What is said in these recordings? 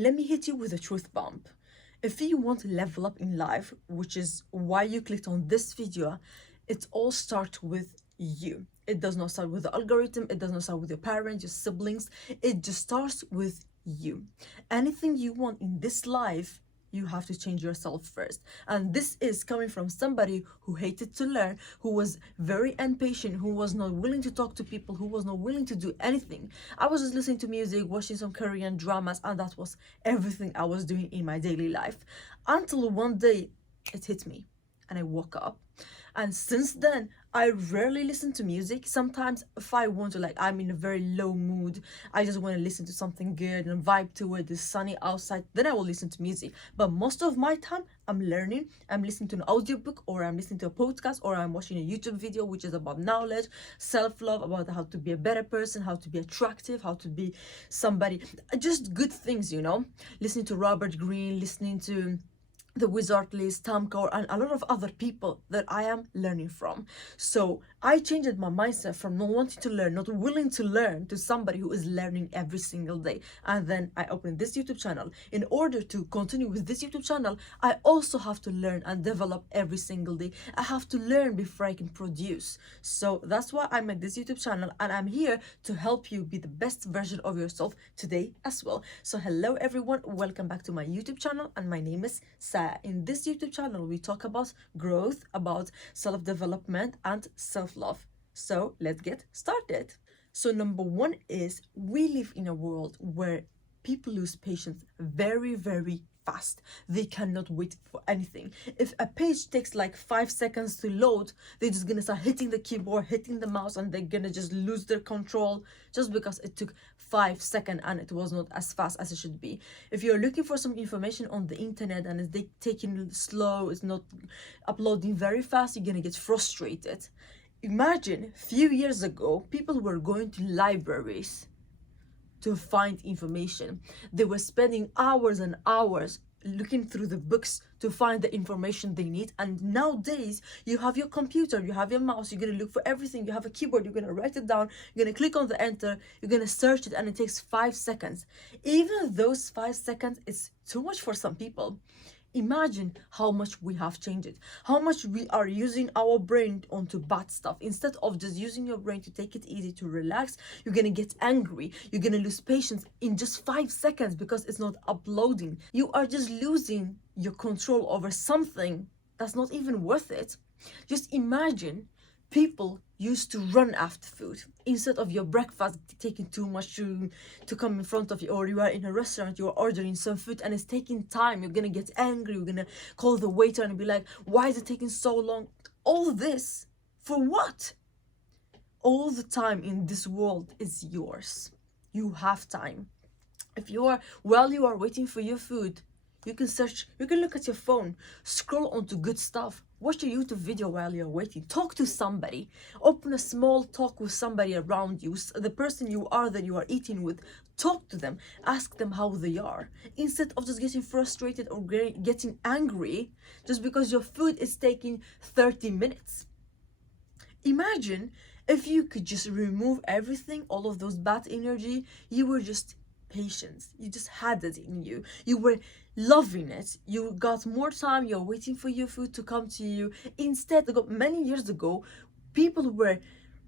let me hit you with a truth bomb. If you want to level up in life, which is why you clicked on this video, it all starts with you. It does not start with the algorithm, it does not start with your parents, your siblings, it just starts with you. Anything you want in this life, you have to change yourself first. And this is coming from somebody who hated to learn, who was very impatient, who was not willing to talk to people, who was not willing to do anything. I was just listening to music, watching some Korean dramas, and that was everything I was doing in my daily life. Until one day it hit me and I woke up. And since then, I rarely listen to music. Sometimes if I want to, like, I'm in a very low mood, I just want to listen to something good and vibe to it, it's sunny outside, then I will listen to music. But most of my time, I'm learning, I'm listening to an audiobook, or I'm listening to a podcast, or I'm watching a YouTube video, which is about knowledge, self-love, about how to be a better person, how to be attractive, how to be somebody, just good things, listening to Robert Greene, listening to the Wizard List, Tom Kaur, and a lot of other people that I am learning from. So I changed my mindset from not wanting to learn, not willing to learn, to somebody who is learning every single day. And then I opened this YouTube channel. In order to continue with this YouTube channel, I also have to learn and develop every single day. I have to learn before I can produce. So that's why I made this YouTube channel, and I'm here to help you be the best version of yourself today as well. So hello everyone, welcome back to my YouTube channel, and my name is Saia. In this YouTube channel, we talk about growth, about self-development and self-love. So let's get started. So number one is, we live in a world where people lose patience very, very fast. They cannot wait for anything. If a page takes like 5 seconds to load, they're just gonna start hitting the keyboard, hitting the mouse, and they're gonna just lose their control just because it took 5 seconds and it was not as fast as it should be. If you're looking for some information on the internet and it's taking slow, it's not uploading very fast, you're gonna get frustrated. Imagine a few years ago, people were going to libraries to find information. They were spending hours and hours looking through the books to find the information they need. And nowadays, you have your computer, you have your mouse, you're gonna look for everything, you have a keyboard, you're gonna write it down, you're gonna click on the enter, you're gonna search it, and it takes 5 seconds. Even those 5 seconds is too much for some people. Imagine how much we have changed, how much we are using our brain onto bad stuff. Instead of just using your brain to take it easy, to relax, you're gonna get angry, you're gonna lose patience in just 5 seconds because it's not uploading. You are just losing your control over something that's not even worth it. Just imagine, people used to run after food. Instead of your breakfast taking too much to come in front of you, or you are in a restaurant, you're ordering some food and it's taking time, you're gonna get angry, you're gonna call the waiter and be like, why is it taking so long? All this for what? All the time in this world is yours. You have time. While you are waiting for your food, you can search, you can look at your phone, scroll onto good stuff, watch a YouTube video while you're waiting, talk to somebody, open a small talk with somebody around you, the person you are that you are eating with, talk to them, ask them how they are, instead of just getting frustrated or getting angry just because your food is taking 30 minutes. Imagine if you could just remove everything, all of those bad energy, you were just patient, you just had it in you, you were loving it, you got more time, you're waiting for your food to come to you. Instead, many years ago, people were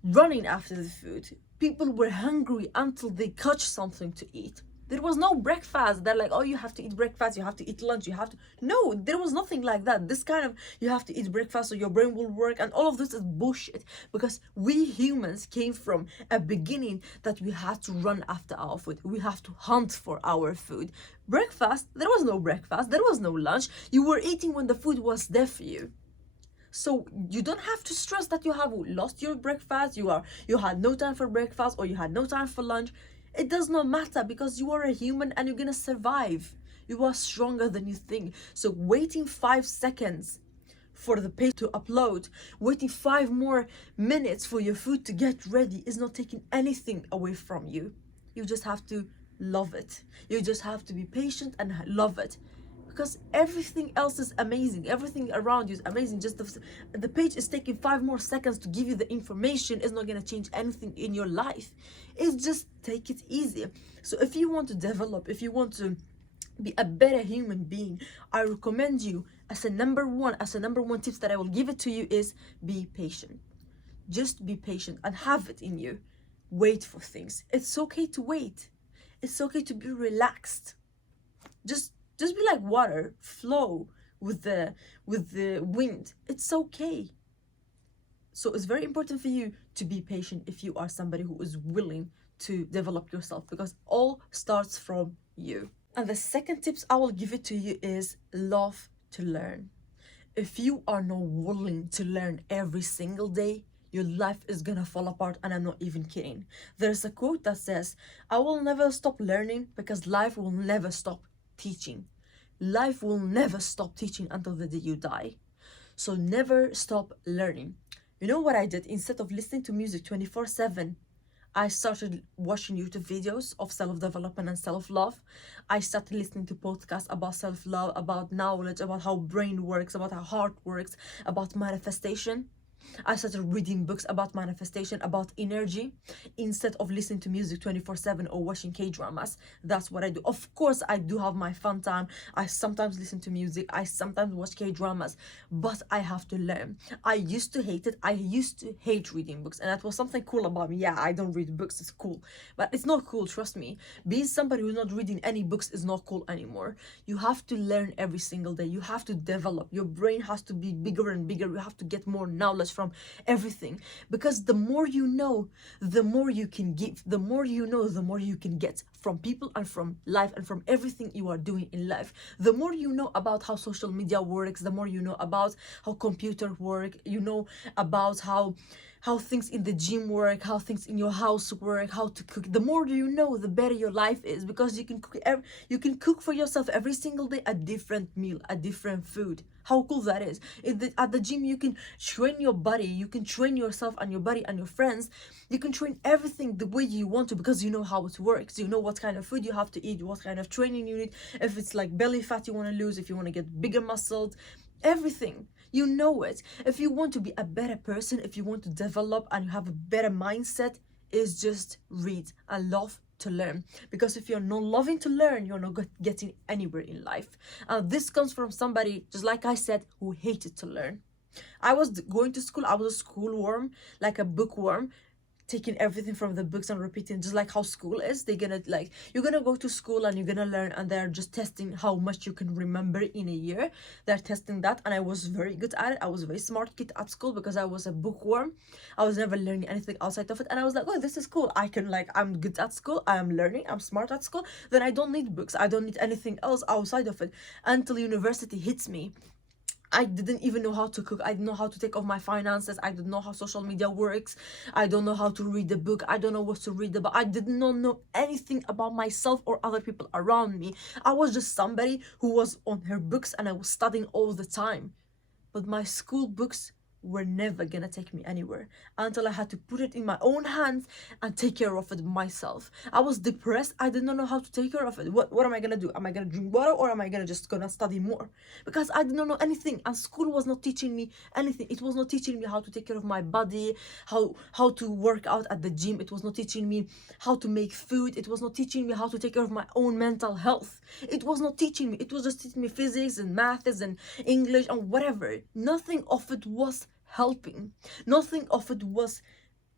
running after the food, people were hungry until they catch something to eat. There was no breakfast. They're like, oh, you have to eat breakfast, you have to eat lunch, you have to... No, there was nothing like that. This kind of, you have to eat breakfast so your brain will work, and all of this is bullshit. Because we humans came from a beginning that we had to run after our food. We have to hunt for our food. Breakfast, there was no breakfast, there was no lunch. You were eating when the food was there for you. So you don't have to stress that you have lost your breakfast, you had no time for breakfast, or you had no time for lunch. It does not matter, because you are a human and you're gonna survive. You are stronger than you think. So waiting 5 seconds for the page to upload, waiting 5 more minutes for your food to get ready is not taking anything away from you. You just have to love it. You just have to be patient and love it. Because everything else is amazing, everything around you is amazing. Just the page is taking 5 more seconds to give you the information is not going to change anything in your life. It's just take it easy. So if you want to develop, if you want to be a better human being, I recommend you as a number one tips that I will give it to you is be patient. Just be patient and have it in you. Wait for things. It's okay to wait. It's okay to be relaxed. Just be like water, flow with the wind. It's okay. So it's very important for you to be patient if you are somebody who is willing to develop yourself, because all starts from you. And the second tips I will give it to you is love to learn. If you are not willing to learn every single day, your life is gonna fall apart, and I'm not even kidding. There's a quote that says, I will never stop learning because life will never stop teaching. Life will never stop teaching until the day you die. So never stop learning. You know what I did? Instead of listening to music 24/7, I started watching YouTube videos of self-development and self-love. I started listening to podcasts about self-love, about knowledge, about how brain works, about how heart works, about manifestation. I started reading books about manifestation, about energy, instead of listening to music 24/7 or watching K-dramas. That's what I do. Of course, I do have my fun time. I sometimes listen to music. I sometimes watch K-dramas, but I have to learn. I used to hate it. I used to hate reading books, and that was something cool about me. Yeah, I don't read books. It's cool, but it's not cool. Trust me. Being somebody who's not reading any books is not cool anymore. You have to learn every single day. You have to develop. Your brain has to be bigger and bigger. You have to get more knowledge from everything, because the more you know, the more you can give. The more you know, the more you can get from people and from life and from everything you are doing in life. The more you know about how social media works, the more you know about how computers work, you know about how things in the gym work, how things in your house work, how to cook. The more you know, the better your life is, because you can cook for yourself every single day a different meal, a different food. How cool that is. At the gym, you can train your body, you can train yourself and your body and your friends. You can train everything the way you want to, because you know how it works. You know what kind of food you have to eat, what kind of training you need, if it's like belly fat you want to lose, if you want to get bigger muscles, everything. You know it. If you want to be a better person, if you want to develop and you have a better mindset, is just read and love to learn. Because if you're not loving to learn, you're not getting anywhere in life. This comes from somebody, just like I said, who hated to learn. I was going to school, I was a school worm, like a bookworm, taking everything from the books and repeating, just like how school is. They're gonna, like, you're gonna go to school and you're gonna learn, and they're just testing how much you can remember in a year. They're testing that, and I was very good at it. I was a very smart kid at school because I was a bookworm. I was never learning anything outside of it, and I was like, oh, this is cool. I can, like, I'm good at school, I am learning, I'm smart at school, then I don't need books, I don't need anything else outside of it. Until university hits me, I didn't even know how to cook. I didn't know how to take off my finances. I didn't know how social media works. I don't know how to read the book. I don't know what to read about. I did not know anything about myself or other people around me. I was just somebody who was on her books, and I was studying all the time. But my school books were never gonna take me anywhere until I had to put it in my own hands and take care of it myself. I was depressed. I did not know how to take care of it. What am I gonna do? Am I gonna drink water, or am I gonna study more? Because I did not know anything, and school was not teaching me anything. It was not teaching me how to take care of my body, how to work out at the gym. It was not teaching me how to make food. It was not teaching me how to take care of my own mental health. It was not teaching me. It was just teaching me physics and maths and English and whatever. Nothing of it was helping. Nothing of it was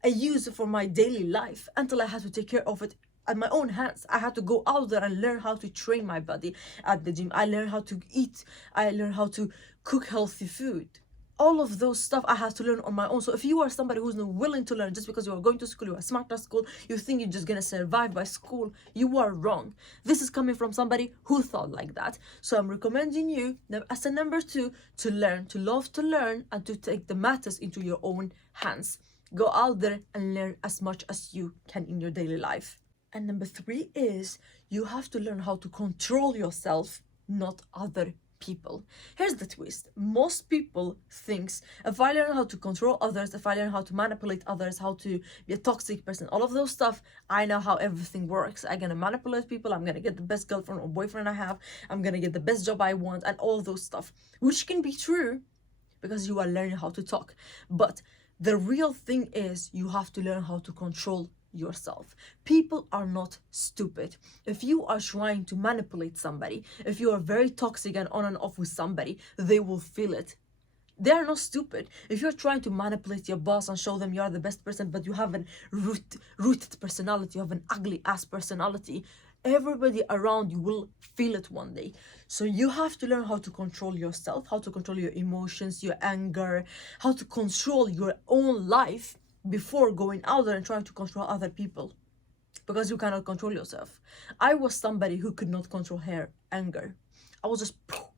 a use for my daily life, until I had to take care of it at my own hands. I had to go out there and learn how to train my body at the gym. I learned how to eat. I learned how to cook healthy food. All of those stuff I had to learn on my own. So if you are somebody who's not willing to learn just because you are going to school, you are smart at school, you think you're just gonna survive by school, you are wrong. This is coming from somebody who thought like that. So I'm recommending you, as a number 2, to learn, to love to learn, and to take the matters into your own hands. Go out there and learn as much as you can in your daily life. And number 3 is, you have to learn how to control yourself, not other people. Here's the twist. Most people thinks, if I learn how to control others, if I learn how to manipulate others, how to be a toxic person, all of those stuff, I know how everything works. I'm gonna manipulate people, I'm gonna get the best girlfriend or boyfriend I have, I'm gonna get the best job I want, and all those stuff, which can be true because you are learning how to talk. But the real thing is, you have to learn how to control yourself. People are not stupid. If you are trying to manipulate somebody, if you are very toxic and on and off with somebody, they will feel it. They are not stupid. If you're trying to manipulate your boss and show them you are the best person, but you have a rooted personality, you have an ugly ass personality, everybody around you will feel it one day. So you have to learn how to control yourself, how to control your emotions, your anger, how to control your own life before going out there and trying to control other people, because you cannot control yourself. I was somebody who could not control her anger. I was just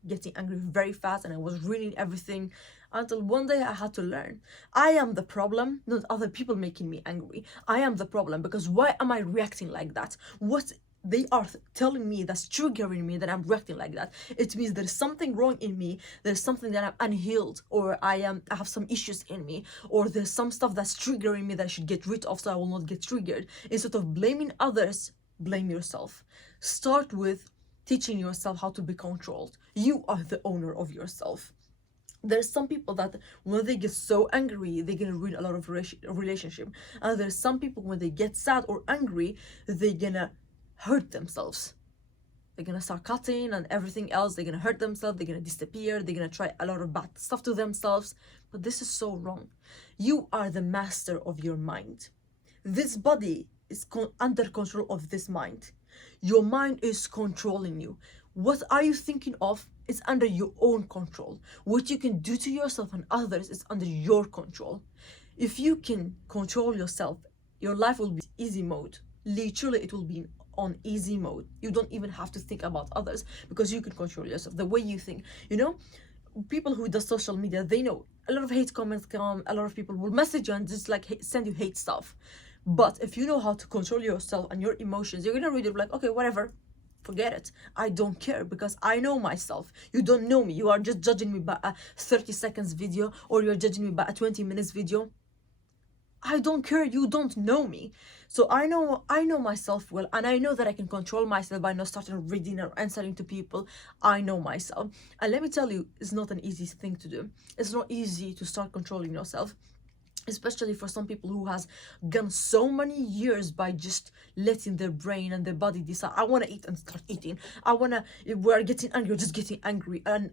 getting angry very fast and I was ruining everything, until one day I had to learn. I am the problem, not other people making me angry. I am the problem, because why am I reacting like that? What they are telling me that's triggering me that I'm reacting like that. It means there's something wrong in me. There's something that I'm unhealed, or I have some issues in me, or there's some stuff that's triggering me that I should get rid of so I will not get triggered. Instead of blaming others, blame yourself. Start with teaching yourself how to be controlled. You are the owner of yourself. There's some people that when they get so angry, they're gonna ruin a lot of relationship. And there's some people when they get sad or angry, they're gonna hurt themselves. They're gonna start cutting and everything else. They're gonna hurt themselves. They're gonna disappear. They're gonna try a lot of bad stuff to themselves. But this is so wrong. You are the master of your mind. This body is under control of this mind. Your mind is controlling you. What are you thinking of is under your own control. What you can do to yourself and others is under your control. If you can control yourself, your life will be easy mode. Literally, it will be on easy mode. You don't even have to think about others, because you can control yourself the way you think. You know, people who do social media, they know a lot of hate comments come, a lot of people will message you and just like send you hate stuff. But if you know how to control yourself and your emotions, you're gonna read it like, okay, whatever, forget it. I don't care, because I know myself. You don't know me. You are just judging me by a 30 seconds video, or you're judging me by a 20 minutes video. I don't care. You don't know me. So I know myself well, and I know that I can control myself by not starting reading or answering to people. I know myself. And let me tell you, it's not an easy thing to do. It's not easy to start controlling yourself, especially for some people who has gone so many years by just letting their brain and their body decide, I want to eat, and start eating. We're getting angry, just getting angry, and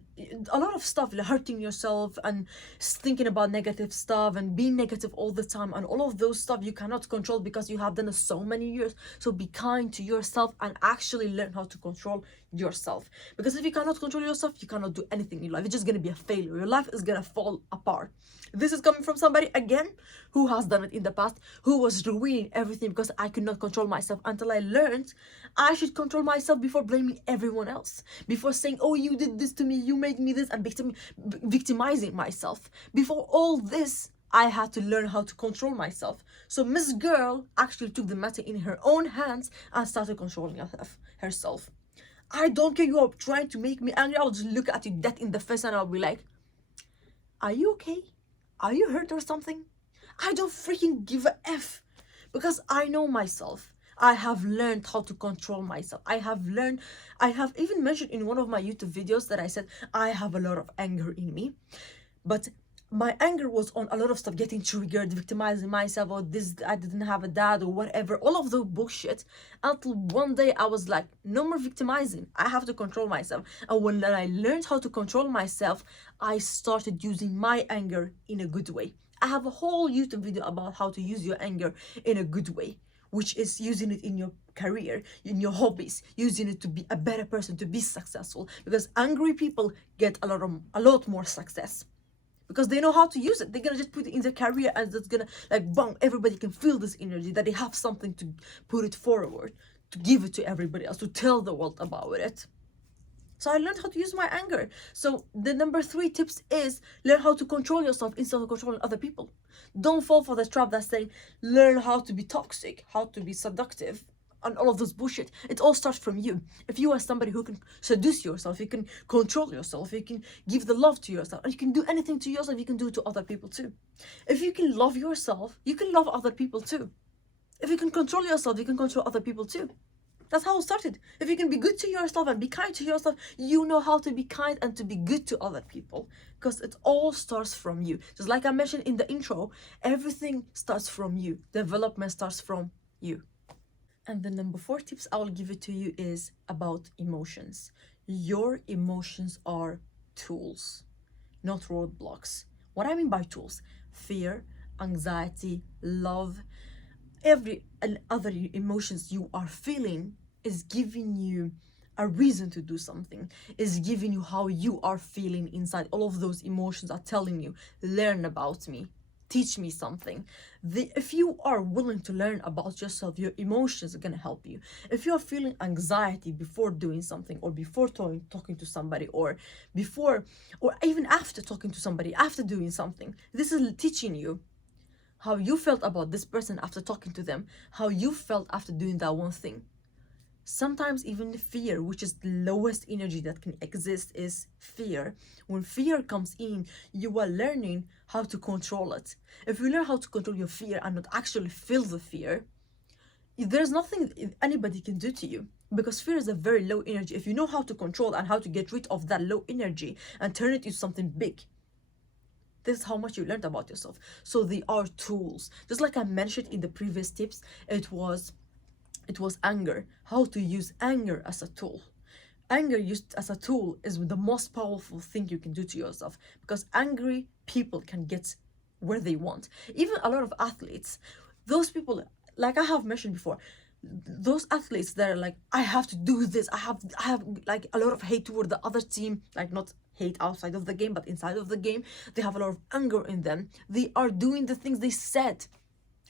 a lot of stuff, like hurting yourself and thinking about negative stuff and being negative all the time, and all of those stuff you cannot control because you have done it so many years. So be kind to yourself and actually learn how to control yourself, because if you cannot control yourself, you cannot do anything in life. It's just going to be a failure. Your life is going to fall apart. This is coming from somebody, again, who has done it in the past, who was ruining everything because I could not control myself, until I learned I should control myself before blaming everyone else, before saying, oh, you did this to me, you made me this, and victimizing myself. Before all this, I had to learn how to control myself. So Miss Girl actually took the matter in her own hands and started controlling herself. I don't care, you are trying to make me angry. I'll just look at you dead in the face and I'll be like, are you okay? Are you hurt or something? I don't freaking give a F, because I know myself. I have learned how to control myself. I have even mentioned in one of my YouTube videos that I said I have a lot of anger in me. But my anger was on a lot of stuff, getting triggered, victimizing myself, or this, I didn't have a dad, or whatever, all of the bullshit, until one day I was like, no more victimizing. I have to control myself. And when I learned how to control myself, I started using my anger in a good way. I have a whole YouTube video about how to use your anger in a good way, which is using it in your career, in your hobbies, using it to be a better person, to be successful, because angry people get a lot more success, because they know how to use it. They're gonna just put it in their career, and that's gonna, like, boom, everybody can feel this energy, that they have something to put it forward, to give it to everybody else, to tell the world about it. So I learned how to use my anger. So the number 3 tips is learn how to control yourself instead of controlling other people. Don't fall for the trap that's saying learn how to be toxic, how to be seductive, and all of this bullshit. It all starts from you. If you are somebody who can seduce yourself, you can control yourself, you can give the love to yourself, and you can do anything to yourself, you can do it to other people too. If you can love yourself, you can love other people too. If you can control yourself, you can control other people too. That's how it started. If you can be good to yourself and be kind to yourself, you know how to be kind and to be good to other people, because it all starts from you. Just like I mentioned in the intro, everything starts from you. Development starts from you. And the number 4 tips I will give it to you is about emotions. Your emotions are tools, not roadblocks. What I mean by tools: fear, anxiety, love, every and other emotions you are feeling is giving you a reason to do something, is giving you how you are feeling inside. All of those emotions are telling you, learn about me, teach me something. If you are willing to learn about yourself, your emotions are going to help you. If you are feeling anxiety before doing something, or before talking to somebody, or before, or even after talking to somebody, after doing something, this is teaching you how you felt about this person after talking to them, how you felt after doing that one thing. Sometimes even fear, which is the lowest energy that can exist, is fear. When fear comes in, you are learning how to control it. If you learn how to control your fear and not actually feel the fear, there's nothing anybody can do to you, because fear is a very low energy. If you know how to control and how to get rid of that low energy and turn it into something big, this is how much you learned about yourself. So they are tools. Just like I mentioned in the previous tips, it was anger, how to use anger as a tool. Anger used as a tool is the most powerful thing you can do to yourself, because angry people can get where they want. Even a lot of athletes, those people, like I have mentioned before, those athletes that are like, I have to do this, I have like a lot of hate toward the other team, like not hate outside of the game, but inside of the game, they have a lot of anger in them. They are doing the things they said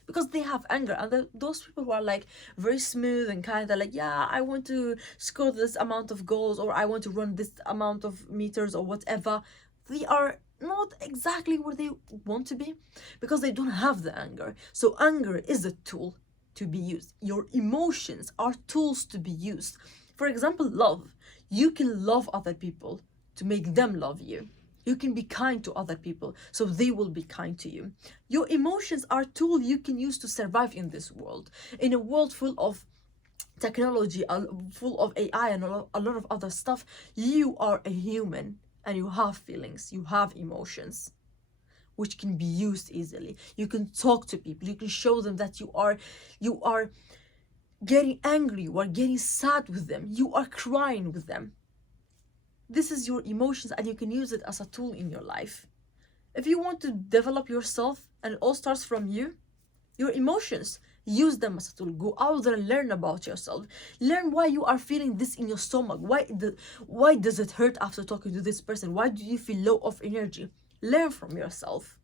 because they have anger. And those people who are like very smooth and kind of like, yeah, I want to score this amount of goals, or I want to run this amount of meters, or whatever, they are not exactly where they want to be because they don't have the anger. So anger is a tool to be used. Your emotions are tools to be used. For example, love. You can love other people to make them love you. You can be kind to other people so they will be kind to you. Your emotions are a tool you can use to survive in this world. In a world full of technology, full of AI and a lot of other stuff, you are a human and you have feelings, you have emotions, which can be used easily. You can talk to people, you can show them that you are getting angry, you are getting sad with them, you are crying with them. This is your emotions and you can use it as a tool in your life. If you want to develop yourself, and it all starts from you, your emotions, use them as a tool. Go out there and learn about yourself. Learn why you are feeling this in your stomach. Why does it hurt after talking to this person? Why do you feel low of energy? Learn from yourself.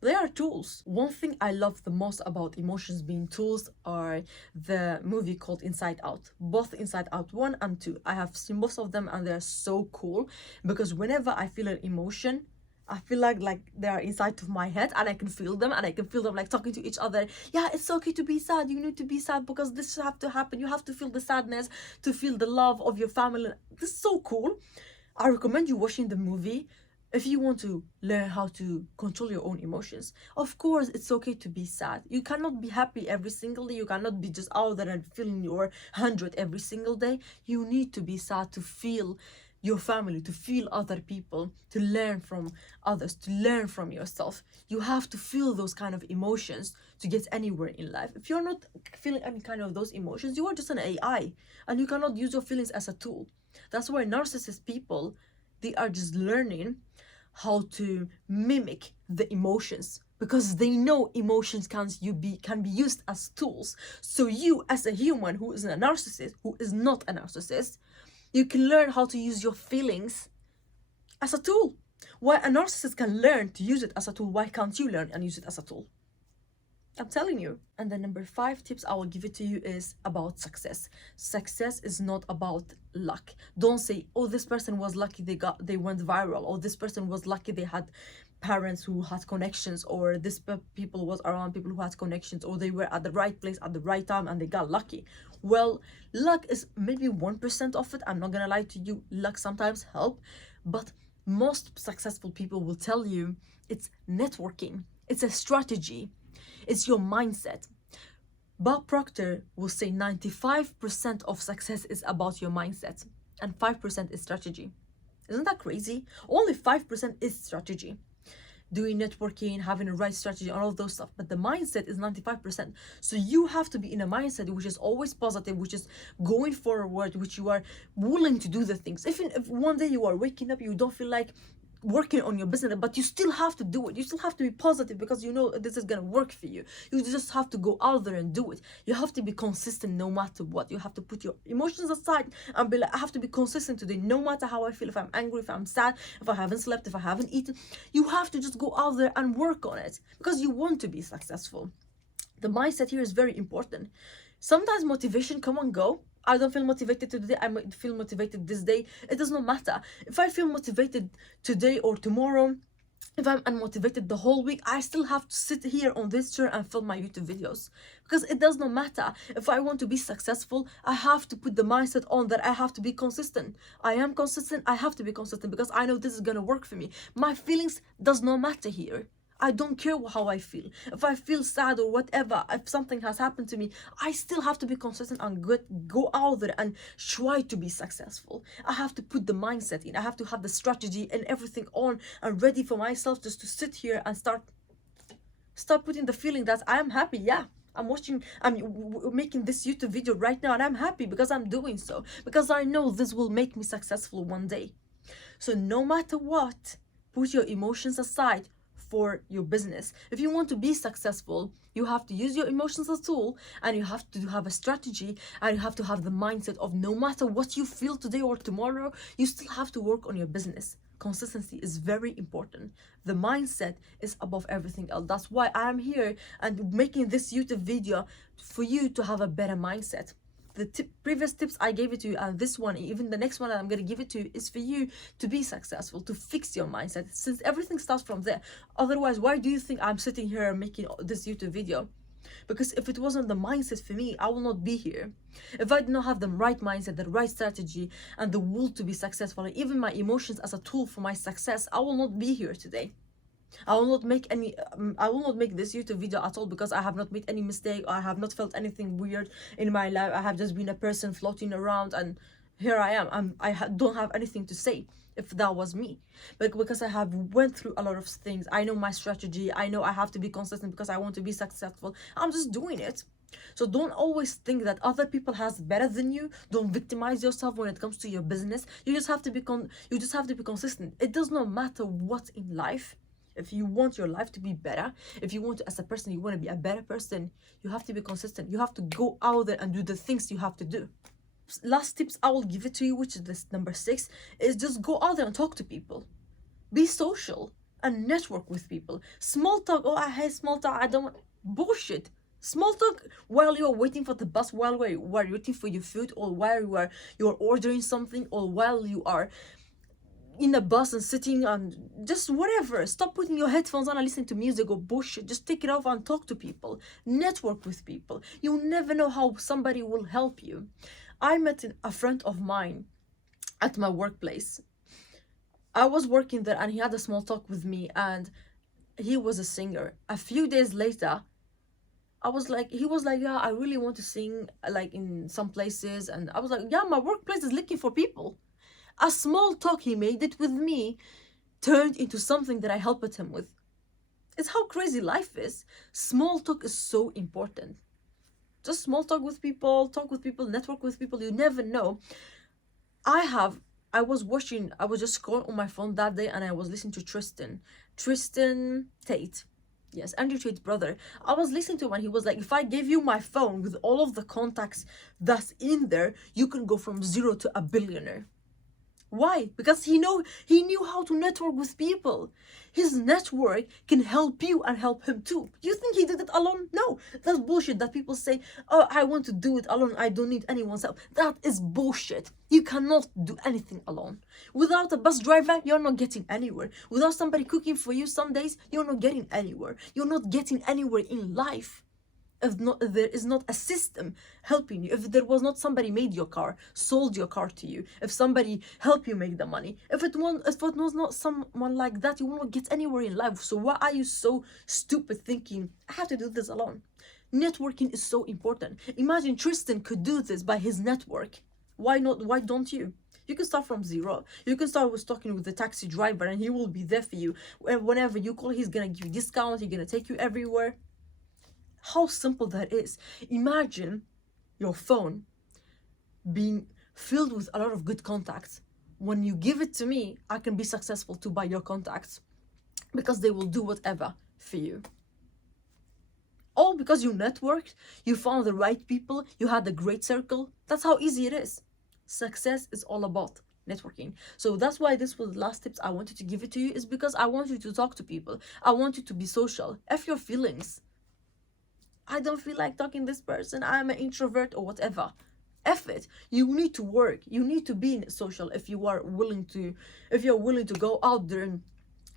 They are tools. One thing I love the most about emotions being tools are the movie called Inside Out. Both Inside Out 1 and 2. I have seen most of them and they're so cool, because whenever I feel an emotion, I feel like they are inside of my head and I can feel them, and I can feel them like talking to each other. Yeah, it's okay to be sad. You need to be sad because this have to happen. You have to feel the sadness to feel the love of your family. This is so cool. I recommend you watching the movie if you want to learn how to control your own emotions. Of course, it's okay to be sad. You cannot be happy every single day. You cannot be just out there and feeling your 100 every single day. You need to be sad to feel your family, to feel other people, to learn from others, to learn from yourself. You have to feel those kind of emotions to get anywhere in life. If you're not feeling any kind of those emotions, you are just an AI and you cannot use your feelings as a tool. That's why narcissist people, they are just learning how to mimic the emotions, because they know emotions can be used as tools. So you, as a human who is a narcissist, who is not a narcissist, you can learn how to use your feelings as a tool. Why a narcissist can learn to use it as a tool, why can't you learn and use it as a tool? I'm telling you. And the number 5 tips I will give it to you is about success. Success is not about luck. Don't say, oh, this person was lucky they went viral, or this person was lucky they had parents who had connections, or this people was around people who had connections, or they were at the right place at the right time and they got lucky. Well, luck is maybe 1% of it. I'm not gonna lie to you, luck sometimes help, but most successful people will tell you it's networking, it's a strategy, it's your mindset. Bob Proctor will say 95% of success is about your mindset and 5% is strategy. Isn't that crazy? Only 5% is strategy. doing networking, having a right strategy, and all of those stuff. But the mindset is 95%. So you have to be in a mindset which is always positive, which is going forward, which you are willing to do the things. Even if one day you are waking up, you don't feel like working on your business, but you still have to do it. You still have to be positive because you know this is gonna work for you. You just have to go out there and do it. You have to be consistent no matter what. You have to put your emotions aside and be like, I have to be consistent today no matter how I feel. If I'm angry, if I'm sad, if I haven't slept, if I haven't eaten, you have to just go out there and work on it because you want to be successful. The mindset here is very important. Sometimes motivation come and go. I don't feel motivated today, I might feel motivated this day. It does not matter. If I feel motivated today or tomorrow, if I'm unmotivated the whole week, I still have to sit here on this chair and film my YouTube videos. Because it does not matter. If I want to be successful, I have to put the mindset on that I have to be consistent. I am consistent, I have to be consistent because I know this is gonna work for me. My feelings does not matter here. I don't care how I feel. If I feel sad or whatever, if something has happened to me, I still have to be consistent and go out there and try to be successful. I have to put the mindset in. I have to have the strategy and everything on and ready for myself just to sit here and start putting the feeling that I am happy. Yeah, I'm making this YouTube video right now and I'm happy because I'm doing so. Because I know this will make me successful one day. So no matter what, put your emotions aside for your business. If you want to be successful, you have to use your emotions as a tool, and you have to have a strategy, and you have to have the mindset of no matter what you feel today or tomorrow, you still have to work on your business. Consistency is very important. The mindset is above everything else. That's why I am here and making this YouTube video for you to have a better mindset. The previous tips I gave it to you, and this one, even the next one that I'm going to give it to you, is for you to be successful, to fix your mindset, since everything starts from there. Otherwise, why do you think I'm sitting here making this YouTube video? Because if it wasn't the mindset for me, I will not be here. If I did not have the right mindset, the right strategy, and the will to be successful, and even my emotions as a tool for my success, I will not be here today. I will not make this YouTube video at all because I have not made any mistake. I have not felt anything weird in my life. I have just been a person floating around, and here I am. Don't have anything to say if that was me. But because I have went through a lot of things, I know my strategy. I know I have to be consistent because I want to be successful. I'm just doing it. So don't always think that other people has better than you. Don't victimize yourself when it comes to your business. You just have to be consistent. It does not matter what in life. If you want your life to be better, if you want to, as a person, you want to be a better person, you have to be consistent. You have to go out there and do the things you have to do. Last tips I will give it to you, which is this number 6, is just go out there and talk to people. Be social and network with people. Small talk, oh, I hate small talk, I don't want, bullshit. Small talk while you're waiting for the bus, while you're waiting for your food, or while you're ordering something, or while you are in a bus and sitting and just whatever. Stop putting your headphones on and listening to music or bullshit. Just take it off and talk to people. Network with people. You never know how somebody will help you. I met a friend of mine at my workplace. I was working there and he had a small talk with me, and he was a singer. A few days later, he was like, yeah, I really want to sing like in some places. And I was like, yeah, my workplace is looking for people. A small talk he made it with me turned into something that I helped him with. It's how crazy life is. Small talk is so important. Just small talk with people, network with people. You never know. I was just scrolling on my phone that day, and I was listening to Tristan Tate. Yes, Andrew Tate's brother. I was listening to him and he was like, if I gave you my phone with all of the contacts that's in there, you can go from 0 to a billionaire. Why? Because he knew how to network with people. His network can help you and help him too. You think he did it alone? No, that's bullshit that people say, oh, I want to do it alone. I don't need anyone's help. That is bullshit. You cannot do anything alone. Without a bus driver, you're not getting anywhere. Without somebody cooking for you some days, you're not getting anywhere. You're not getting anywhere in life. If there is not a system helping you, if there was not somebody made your car, sold your car to you, if somebody helped you make the money, if it was not someone like that, you will not get anywhere in life. So why are you so stupid thinking, I have to do this alone? Networking is so important. Imagine Tristan could do this by his network. Why not? Why don't you? You can start from zero. You can start with talking with the taxi driver and he will be there for you. Whenever you call, he's gonna give you discount, he's gonna take you everywhere. How simple that is. Imagine your phone being filled with a lot of good contacts. When you give it to me, I can be successful to buy your contacts because they will do whatever for you. All because you networked, you found the right people, you had a great circle. That's how easy it is. Success is all about networking. So that's why this was the last tips I wanted to give it to you, is because I want you to talk to people. I want you to be social. F your feelings. I don't feel like talking to this person, I'm an introvert or whatever. F it. You need to work. You need to be social if you're willing to go out there and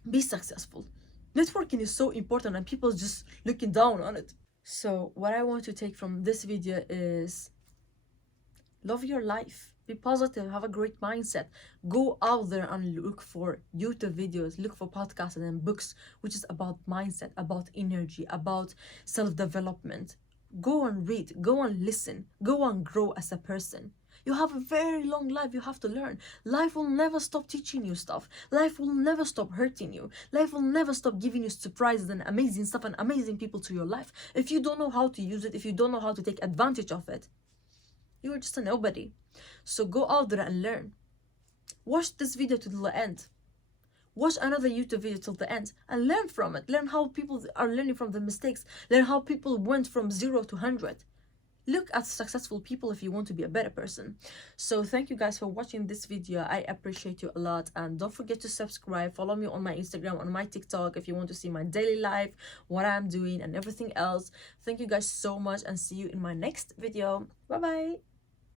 be successful. Networking is so important and people just looking down on it. So what I want to take from this video is love your life. Be positive, have a great mindset. Go out there and look for YouTube videos, look for podcasts and books, which is about mindset, about energy, about self-development. Go and read, go and listen, go and grow as a person. You have a very long life, you have to learn. Life will never stop teaching you stuff. Life will never stop hurting you. Life will never stop giving you surprises and amazing stuff and amazing people to your life. If you don't know how to use it, if you don't know how to take advantage of it, you're just a nobody. So go out there and learn. Watch this video to the end. Watch another YouTube video till the end and learn from it. Learn how people are learning from the mistakes. Learn how people went from 0 to 100. Look at successful people if you want to be a better person. So thank you guys for watching this video. I appreciate you a lot, and don't forget to subscribe. Follow me on my Instagram, on my TikTok if you want to see my daily life, what I'm doing and everything else. Thank you guys so much and see you in my next video. Bye bye.